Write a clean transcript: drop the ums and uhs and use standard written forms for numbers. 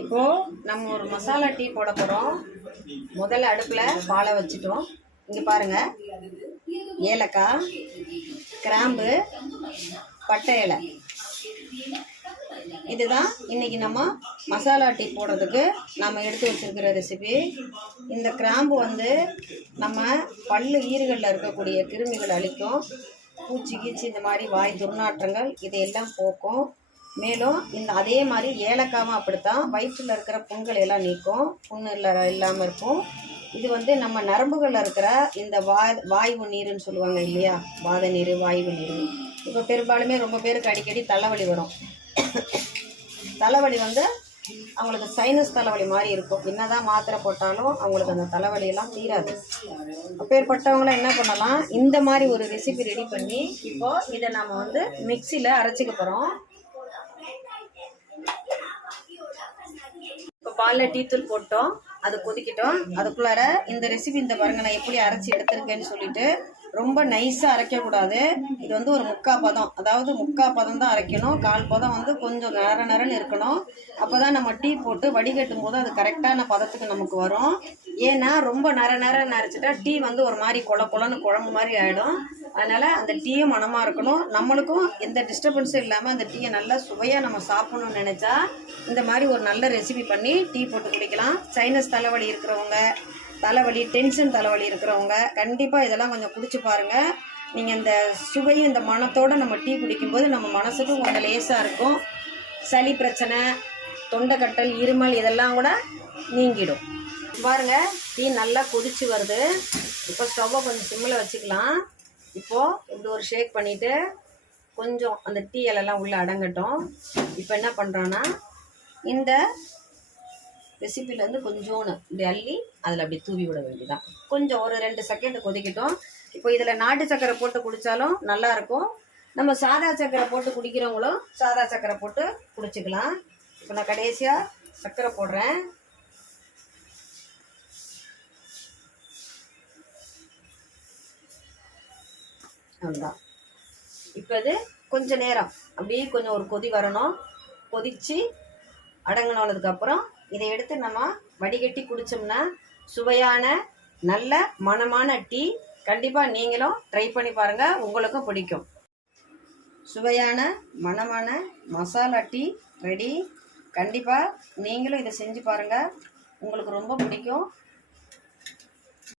இப்போது நம்ம ஒரு மசாலா டீ போட போகிறோம். முதல்ல அடுப்பில் பாலை வச்சுட்டோம். இங்கே பாருங்கள், ஏலக்காய், கிராம்பு, பட்டை இலை, இதுதான் இன்றைக்கி நம்ம மசாலா டீ போடுறதுக்கு நம்ம எடுத்து வச்சுருக்கிற ரெசிபி. இந்த கிராம்பு வந்து நம்ம பல்லு ஈறுகளில் இருக்கக்கூடிய கிருமிகள் அழிக்கும். பூச்சி கீச்சி இந்த மாதிரி வாய் துர்நாற்றங்கள் இதையெல்லாம் போக்கும். மேலும் இந்த அதே மாதிரி ஏலக்காவும் அப்படித்தான், வயிற்றில் இருக்கிற புண்கள் எல்லாம் நீக்கும், புண்ணு இல்லாமல் இருக்கும். இது வந்து நம்ம நரம்புகளில் இருக்கிற இந்த வாய்வு நீருன்னு சொல்லுவாங்க இல்லையா, வாத நீர், வாய்வு நீர். இப்போ பெரும்பாலுமே ரொம்ப பேருக்கு அடிக்கடி தலைவலி வரும். தலைவலி வந்து அவங்களுக்கு சைனஸ் தலைவலி மாதிரி இருக்கும். என்னதான் மாத்திரை போட்டாலும் அவங்களுக்கு அந்த தலைவலியெல்லாம் தீராது. அப்பேற்பட்டவங்களாம் என்ன பண்ணலாம், இந்த மாதிரி ஒரு ரெசிபி ரெடி பண்ணி இப்போது இதை நம்ம வந்து மிக்சியில் அரைச்சிக்க போகிறோம். இப்போ பாலில் டீத்தூள் போட்டோம், அது கொதிக்கிட்டோம். அதுக்குள்ளார இந்த ரெசிபி இந்த பாருங்க, நான் எப்படி அரைச்சி எடுத்திருக்கேன்னு சொல்லிட்டு ரொம்ப நைஸாக அரைக்கக்கூடாது. இது வந்து ஒரு முக்கால் பதம், அதாவது முக்கால் பதம் தான் அரைக்கணும். கால் பதம் வந்து கொஞ்சம் நரன்னு இருக்கணும். அப்போ தான் நம்ம டீ போட்டு வடிகட்டும் போது அது கரெக்டான பதத்துக்கு நமக்கு வரும். ஏன்னா ரொம்ப நரன்னு அரைச்சிட்டா டீ வந்து ஒரு மாதிரி கொலன்னு குழம்பு மாதிரி ஆகிடும். அதனால் அந்த டீயும் மனமாக இருக்கணும். நம்மளுக்கும் எந்த டிஸ்டர்பன்ஸும் இல்லாமல் அந்த டீயை நல்லா சுவையாக நம்ம சாப்பிட்ணுன்னு நினச்சா இந்த மாதிரி ஒரு நல்ல ரெசிபி பண்ணி டீ போட்டு குடிக்கலாம். சைனஸ் தலைவலி இருக்கிறவங்க, தலைவலி டென்ஷன் தலைவலி இருக்கிறவங்க கண்டிப்பாக இதெல்லாம் கொஞ்சம் குடிச்சு பாருங்கள். நீங்கள் இந்த சுவையும் இந்த மனத்தோடு நம்ம டீ குடிக்கும்போது நம்ம மனசுக்கும் கொஞ்சம் லேசாக இருக்கும். சளி பிரச்சனை, தொண்டைக்கட்டல், இருமல் இதெல்லாம் கூட நீங்கிடும். பாருங்கள், டீ நல்லா கொதிச்சு வருது. இப்போ ஸ்டவ்வை கொஞ்சம் சிம்மில் வச்சுக்கலாம். இப்போது இப்படி ஒரு ஷேக் பண்ணிவிட்டு கொஞ்சம் அந்த டீ இலெல்லாம் உள்ளே அடங்கட்டும். இப்போ என்ன பண்ணுறோன்னா, இந்த ரெசிபிலேருந்து கொஞ்சோன்னு இப்படி அள்ளி அதில் அப்படி தூவி விட வேண்டியதான். கொஞ்சம் ஒரு 2 செகண்ட் கொதிக்கட்டும். இப்போ இதில் நாட்டு சக்கரை போட்டு குடித்தாலும் நல்லாயிருக்கும். நம்ம சாதா சக்கரை போட்டு குடிக்கிறவங்களும் சாதா சக்கரை போட்டு குடிச்சிக்கலாம். இப்போ நான் கடைசியாக சக்கரை போடுறேன். அதுதான். இப்போ இது கொஞ்சம் நேரம் அப்படியே கொஞ்சம் ஒரு கொதி வரணும். கொதித்து அடங்கினதுக்கப்புறம் இதை எடுத்து நம்ம வடிகட்டி குடித்தோம்னா சுவையான நல்ல மணமான டீ. கண்டிப்பாக நீங்களும் ட்ரை பண்ணி பாருங்கள், உங்களுக்கும் பிடிக்கும். சுவையான மணமான மசாலா டீ ரெடி. கண்டிப்பாக நீங்களும் இதை செஞ்சு பாருங்கள், உங்களுக்கு ரொம்ப பிடிக்கும்.